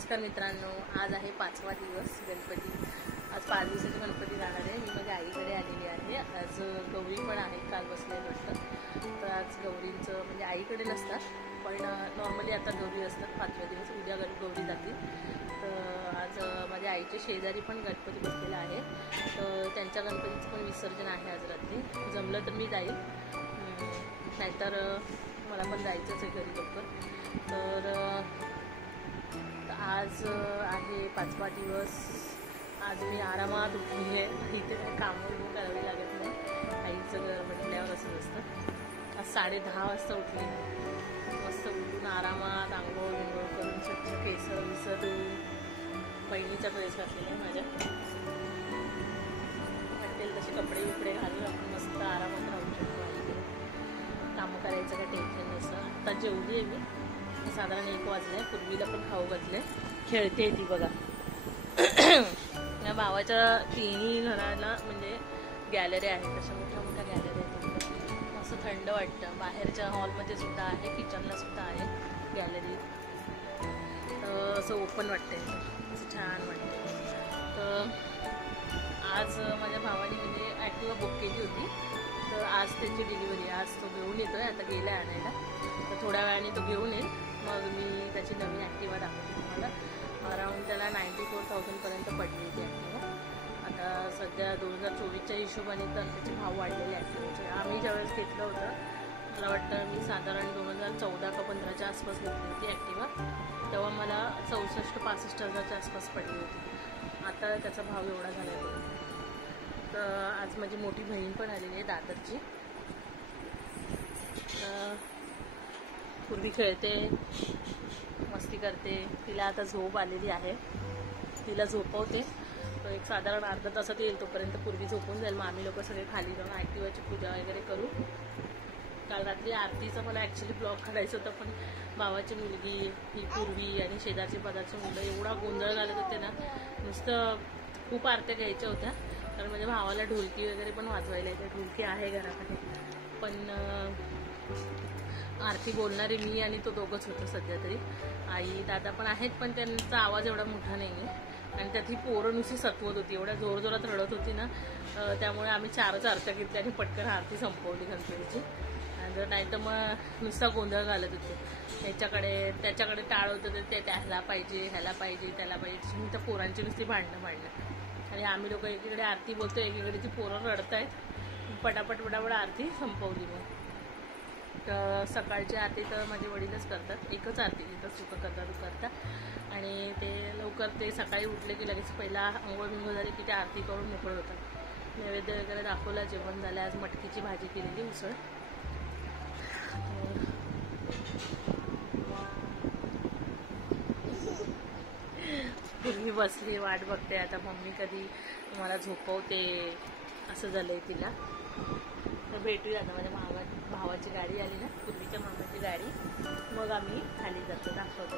नमस्कार मित्रांनो, आज आहे 5वा दिवस गणपती। आज 5 दिवसाचे गणपती जाणार आहे। मी माझ्या आईकडे आलेली आहे। आज गौरी पण आहे, काल बसलेलं होतं तर आज गौरींचं म्हणजे आईकडे नसतात पण नॉर्मली आता गौरी असतात 5व्या दिवस, उद्या गौरी जातील। तर आज माझ्या आईच्या शेजारी पण गणपती बसलेला आहे, तर त्यांच्या गणपतीचं पण विसर्जन आहे आज रात्री। जमलं तर मी जाईल, नाहीतर मला पण जायचंच आहे घरी लवकर। तर आज आहे 5वा दिवस। आज मी आरामात उठली आहे, इथे काही कामं करावी लागत नाही। आईचं घर म्हटल्यावर असं असतं। आज 10:30 वाजता उठली, मस्त उठून आरामात आंघोळ विंघोळ करून स्वच्छ केस विसरून बहिणीचा ड्रेस घातलेला आहे माझ्या, वाटेल तसे कपडे बिपडे घालून आपण मस्त आरामात राहू शकतो। आईकडे कामं करायचं काय टेन्शन नसतं। आता जेवली आहे मी, साधारण 1 वाजले। पूर्वीला पण खाऊ घातले, खेळते ती बघा। या भावाच्या तिन्ही घराला म्हणजे गॅलरी आहे, तशा मोठ्या मोठ्या गॅलरी आहेत। मस्त थंड वाटतं। बाहेरच्या हॉलमध्ये सुद्धा आहे, किचनला सुद्धा आहे गॅलरी, असं ओपन वाटतंय, असं छान वाटतं। तर आज माझ्या भावाने म्हणजे ॲक्टिवा बुक केली होती, तर आज त्याची डिलिव्हरी, आज तो घेऊन येतोय। आता गेला आणायला, तर थोड्या वेळाने तो घेऊन येईल, मग मी त्याची नवीन ॲक्टिवा दाखवते तुम्हाला। अराऊंड त्याला 94,000 पर्यंत पडली होती ॲक्टिवा। आता सध्या 2024च्या हिशोबाने तर त्याचे भाव वाढलेले ॲक्टिवाचे। आम्ही ज्यावेळेस घेतलं होतं, मला वाटतं मी साधारण 2014 का 15च्या आसपास घेतली होती ॲक्टिवा, तेव्हा मला 64-65 हजारच्या आसपास पडली होती। आता त्याचा भाव एवढा झाला आहे। तर आज माझी मोठी बहीण पण आलेली आहे दादरची। पूर्वी खेळते, मस्ती करते, तिला आता झोप आलेली आहे, तिला झोपवते। तो एक साधारण अर्धा तासात येईल, तोपर्यंत पूर्वी झोपून जाईल। मग आम्ही लोक सगळे खाली जाऊन ॲक्टिवाची पूजा वगैरे करू। काल रात्री आरतीचा मला ॲक्च्युली ब्लॉग काढायचं होतं, पण भावाची मुलगी ही पूर्वी आणि शेजारचे पदार्थ मुलं एवढा गोंधळ घालत होते ना, नुसतं खूप आरत्या घ्यायच्या होत्या। कारण माझ्या भावाला ढोलकी वगैरे पण वाजवायला येते, ढोलकी आहे घरामध्ये, पण आरती बोलणारे मी आणि तो दोघंच होतो सध्या तरी। आई दादा पण आहेत, पण त्यांचा आवाज एवढा मोठा नाही आहे, आणि त्यात ही पोरं नुसती सतवत होती, एवढ्या जोरजोरात रडत होती ना, त्यामुळे आम्ही 4च आरत्या घेतल्या आणि पटकन आरती संपवली गणपतीची। आणि नाहीतर मग नुसता गोंधळ घालत होते, त्याच्याकडे टाळ होतं, ते त्याला पाहिजे, ह्याला पाहिजे, त्याला पाहिजे, तर पोरांची नुसती भांडणं। आणि आम्ही लोक एकीकडे आरती बोलतो, एकीकडे ती पोरं रडत आहेत। पटापट आरती संपवली। मग तर सकाळची आरती तर माझे वडीलच करतात, एकच आरती तिथं सुख करता, आणि ते लवकर ते सकाळी उठले की लगेच पहिला अंघोळ बिंघोळ झाली की ते आरती करून मोकळ होतात। नैवेद्य वगैरे दाखवला, जेवण झालं। आज मटकीची भाजी केलेली, उसळ। पूर्वी बसली वाट बघते, आता मम्मी कधी मला झोपवते, असं झालंय तिला। तर भेटूया आता। माझ्या भावाची गाडी आली ना, पूर्वीच्या मामाची गाडी, मग आम्ही खाली जातो, दाखवतो,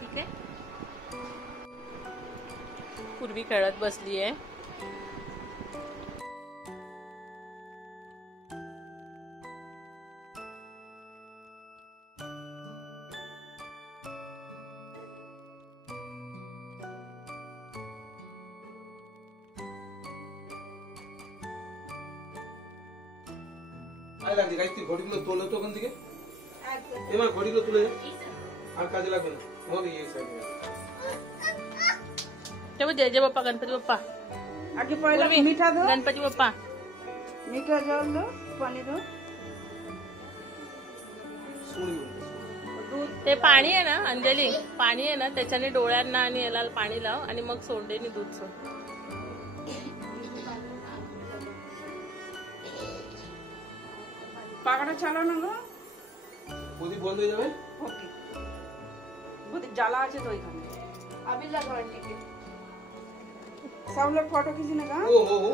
ठीक आहे। पूर्वी खेळत बसली आहे। काय लागते काय ती घोडीला तोलतो का तिथे हे मग घोडीला तुले हा काजे लागेल मग ये साईड तेव्हा जय बाप्पा गणपती बाप्पा आगे पहिला मीठा दो, गणपती बाप्पा मीठा जल दो, पानी दो, दूध। ते पाणी आहे ना अंजली, पाणी आहे ना, त्याच्याने डोळ्यांना आणि याला पाणी लाव, आणि मग सोंडेनी दूध सोड। पागड़ा चालो ना गो, बुद्धि बंद हो जाए। ओके, बुद्धि जाला আছে তো এখানে अभी लगवा टिकट। सब लोग फोटो खींचने का। ओ हो हो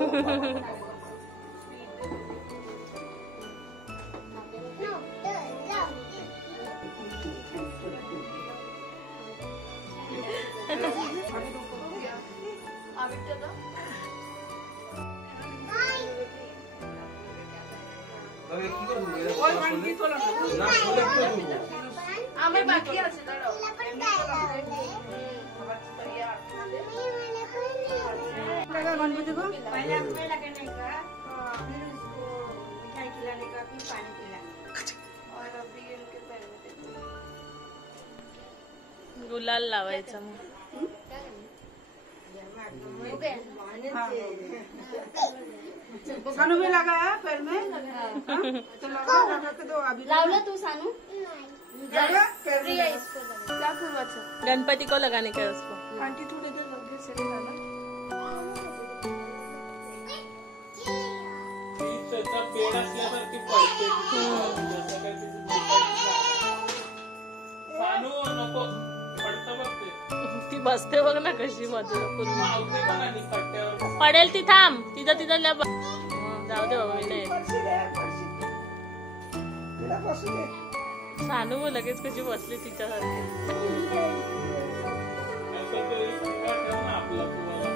आम्ही बाकी असेल लगा गणपति को? पहले आपको लगाने का, फिर उसको मिठाई खिलाने का, फिर पानी पिलाने का, और अभी उनके पैर में गुलाल लावायचा मग. सानू में लगा है पैर में? तो लगा के दो अभी. लावला तू सानू? लगा पैर में. क्या करवायचं? गणपति को लगाने का है उसको. आंटी थोड़ी देर लग गई सेट झाला. त्याचा पेड असल्यासारखी पडते. जसं काही तिची सानू नको पडतं बघ ते. ती बसते बघ ना कशी मधुरा पूर्ण. मावते पण आणि कट्ट्यावर पडेल ती. थांब तिथं जाऊ दे बाबा. मी नाही. परशी दे, परशी. तिला बसू दे. सानू लगेच कशी बसली तिच्यासारखी. असं तरी किंवा ठेव ना आपला तुम्हाला.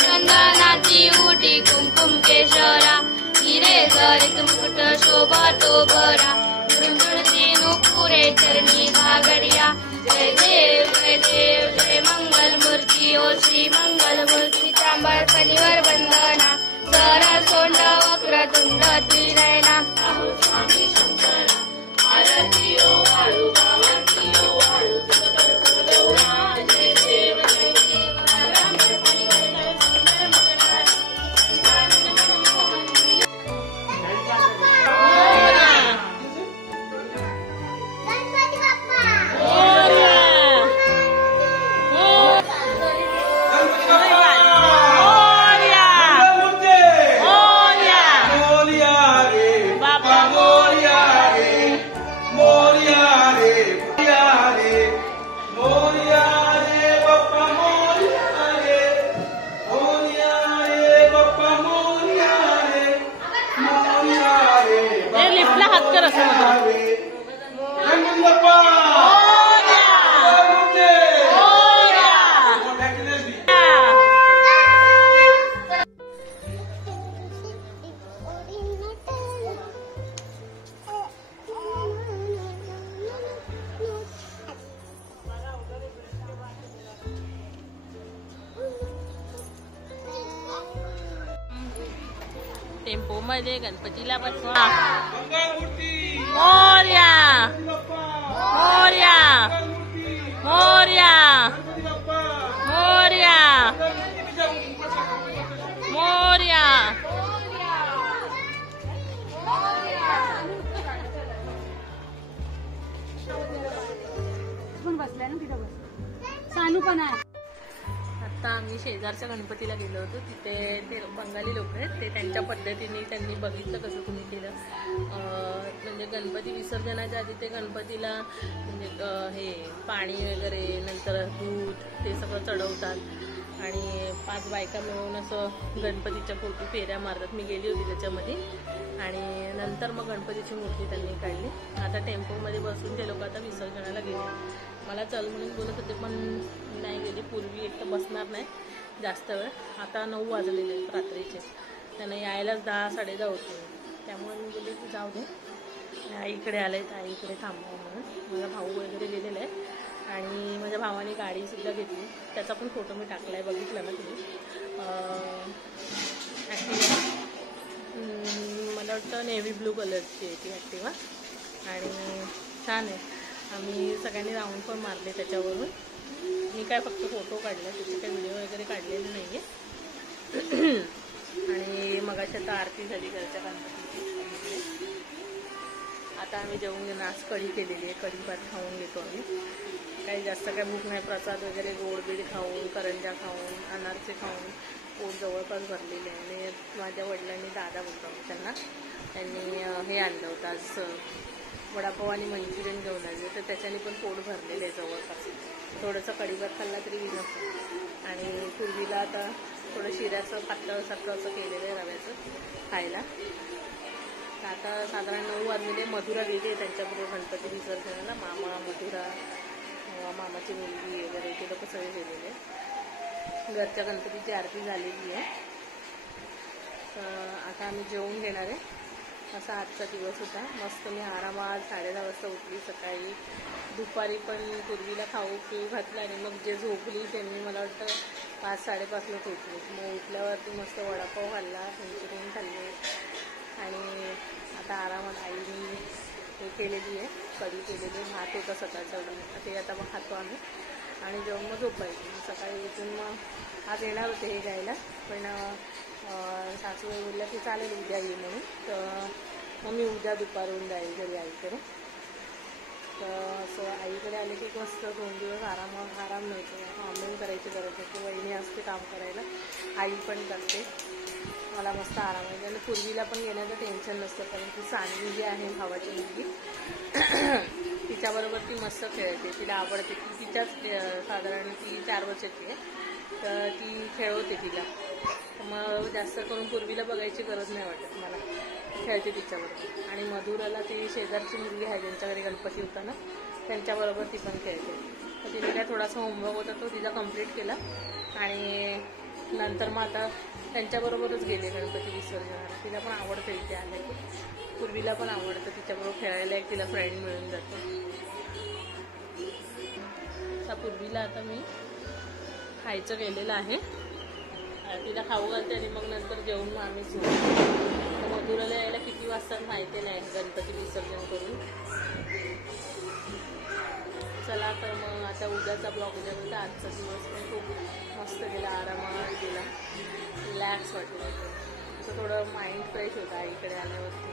चंदनाची उडी कुमकुम केशरा हिरे जरित मुकुट शोभातो भरा झुणझुणती नुपुरे चरणी घागरिया जय देव जय देव जय मंगल मूर्ती ओ श्री मंगल मूर्ती चांबळ फणीवर वंदना सर सोंड वक्रतुंड त्रिनयना स्वामी शंकरा आरती ओ वाळू गावाची ओ वाळू जय देव जय देव लिफ्टला हात कर असं म्हणतो. टेम्पो मध्ये गणपतीला बसवा. मोरया मोरया मोरया मोरया मोरया. बसलाय ना तिथं बस. सानू पण आहे. आता आम्ही शेजारच्या गणपतीला गेलो होतो. तिथे ते बंगाली लोक आहेत. ते त्यांच्या पद्धतीने त्यांनी बघितलं कसं तुम्ही केलं. म्हणजे गणपती विसर्जनाच्या आधी ते गणपतीला म्हणजे हे पाणी वगैरे नंतर दूध ते सगळं चढवतात आणि 5 बायका मिळून असं गणपतीच्या पोटी फेऱ्या मारतात. मी गेली होती त्याच्यामध्ये आणि नंतर मग गणपतीची मूर्ती त्यांनी काढली. आता टेम्पोमध्ये बसून ते लोक आता विसर्जनाला गेले. मला चल म्हणून बोलत होते पण नाही गेली. पूर्वी एक तर बसणार नाही जास्त वेळ. आता 9 वाजलेले आहेत रात्रीचे. त्यांना यायलाच 10 साडेदहा होते. त्यामुळे मी बोलले की जाऊ दे. आईकडे आले तर आईकडे थांबावं म्हणून. माझा भाऊ वगैरे गेलेला आहे आणि माझ्या भावाने गाडीसुद्धा घेतली. त्याचा पण फोटो मी टाकला आहे. बघितला ना तुम्ही. ॲक्टिवा मला वाटतं नेव्ही ब्लू कलरची आहे ती ॲक्टिवा आणि छान आहे. आम्ही सगळ्यांनी राऊंड पण मारले त्याच्यावरून. मी काय फक्त फोटो काढले. त्याचे काही व्हिडिओ वगैरे काढलेले नाही आहे. आणि मगाशी आता आरती झाली घरच्या गणपतीची. आता आम्ही जेवून घेऊन आज कढी केलेली आहे. कढी भात खाऊन घेतो आम्ही. काही जास्त काय भूक नाही. प्रसाद वगैरे गोड बीड खाऊन करंजा खाऊन अनारसे खाऊन पोट जवळपास भरलेले आहे. आणि माझ्या वडिलांनी दादा बोलतो त्यांना त्यांनी हे आणलं होतं आज वडापाव आणि मंचुरियन घेऊन आले. तर त्याच्याने पण पोट भरलेलं आहे जवळपास. थोडंसं कढी भात खाल्ला तरी नसतं. आणि पूर्वीला आता थोडं शिऱ्याचं पातळसारखं असं केलेलं आहे रव्याचं खायला. तर आता साधारण 9 वाजलेले. मधुरा गेली आहे त्यांच्याबरोबर गणपती विसर्जनाला. मामा मधुरा मामाची मुलगी वगैरे ते लोक सगळे गेलेले आहेत. घरच्या गणपतीची आरती झालेली आहे. तर आता आम्ही जेवून घेणार आहे असा आजचा दिवस होता. मस्त मी आरामात 10:30 वाजता उठली सकाळी. दुपारी पण पूर्वीला खाऊ पिऊ घातला आणि मग जे झोपली त्यांनी मला वाटतं 5-5:30लाच उठली. मग उठल्यावरती मस्त वडापाव खाल्ला, मंचुरियन खाल्ले आणि आता आरामात आईने हे केलेली आहे, कढी केलेली आहे. भात होता सकाळचा, ते आता मग खातो आम्ही आणि जेवण मग झोपायचं. सकाळी उठून मग आज येणार होते हे घ्यायला, पण सासूबाई बोलल्या की चालेल उद्या ये म्हणून. तर मग मी उद्या दुपारून जाईल घरी आईकडे. तर असं आईकडे आले की मस्त 2 दिवस आराम मिळतो. आंबेन करायची गरज नाही, वहिनी असते काम करायला, आई पण करते, मला मस्त आराम आहे. आणि पूर्वीला पण घेण्याचं टेन्शन नसतं, कारण ती सानवी जी आहे भावाची मुलगी तिच्याबरोबर ती मस्त खेळते, तिला आवडते. ती तिच्याच साधारण ती 4 वर्षाची आहे, तर ती खेळवते तिला. मग जास्त करून पूर्वीला बघायची गरज नाही वाटत मला, खेळते तिच्याबरोबर. आणि मधुराला ती शेजारची मुलगी आहे ज्यांच्या घरी गणपती होता ना, त्यांच्याबरोबर ती पण खेळते. तर तिने काय थोडासा होमवर्क होता तो तिचा कंप्लीट केला आणि नंतर मग आता त्यांच्याबरोबरच गेले गणपती विसर्जनाला. तिला पण आवडतं इथे आलं की, पूर्वीला पण आवडतं तिच्याबरोबर खेळायला, एक तिला फ्रेंड मिळून जातो. आता पूर्वीला आता मी खायचं केलेलं आहे, तिला खाऊ घालते आणि मग नंतर जेवून मग आम्ही झोपतो. मधुराला यायला किती वाजता माहिती नाही गणपती विसर्जन करून. चला तर मग आता उद्याचा ब्लॉग उद्या बोलता. आजचा दिवस पण खूप मस्त गेला, आरामात गेला, रिलॅक्स वाटलं. असं थोडं माइंड फ्रेश होतं आईकडे आल्यावरती,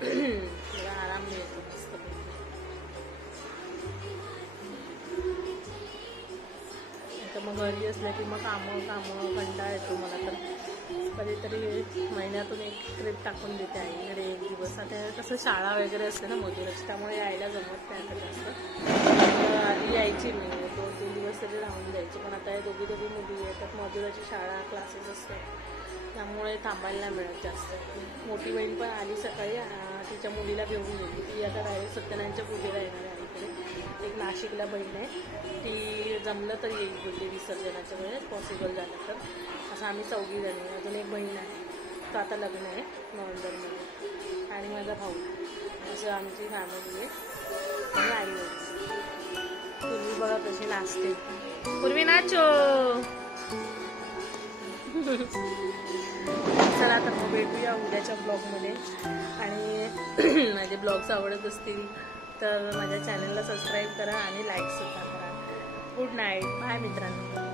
थोडा आराम मिळतो मस्त. तर मग घरी असलं की मग कामं कंटाळा येतो मला. तर कधीतरी महिन्यातून एक ट्रिप टाकून देते आईकडे 1 दिवस. आता कसं शाळा वगैरे असते ना मधुराची, त्यामुळे यायला जमत नाही आता जास्त. आधी यायची मी 2-3 दिवस तरी राहून जायची, पण आता या दोघी मुली येतात, मधुराची शाळा क्लासेस असतात, त्यामुळे थांबायला नाही मिळत जास्त. मोठी बहीण पण आली सकाळी, तिच्या मुलीला घेऊन गेली. ती आता डायरेक्ट सत्यनारायणच्या पूजेला येणार आहे आईकडे. एक नाशिकला बहीण आहे, ती जमलं तर येईल बोलली विसर्जनाच्या वेळेस, पॉसिबल झालं तर. असं आम्ही 4 जणी. अजून एक बहीण आहे, तो आता लग्न आहे नोव्हेंबरमध्ये, आणि माझा भाऊ. असं आमची फॅमिली आहे आणि आई वडील. पूर्वी बघा कशी नाचते, पूर्वी नाचो. चला तर मग भेटूया उद्याच्या ब्लॉगमध्ये. आणि माझे ब्लॉग्स आवडत असतील तर माझ्या चॅनलला सबस्क्राईब करा आणि लाईकसुद्धा करा. गुड नाईट, बाय मित्रांनो.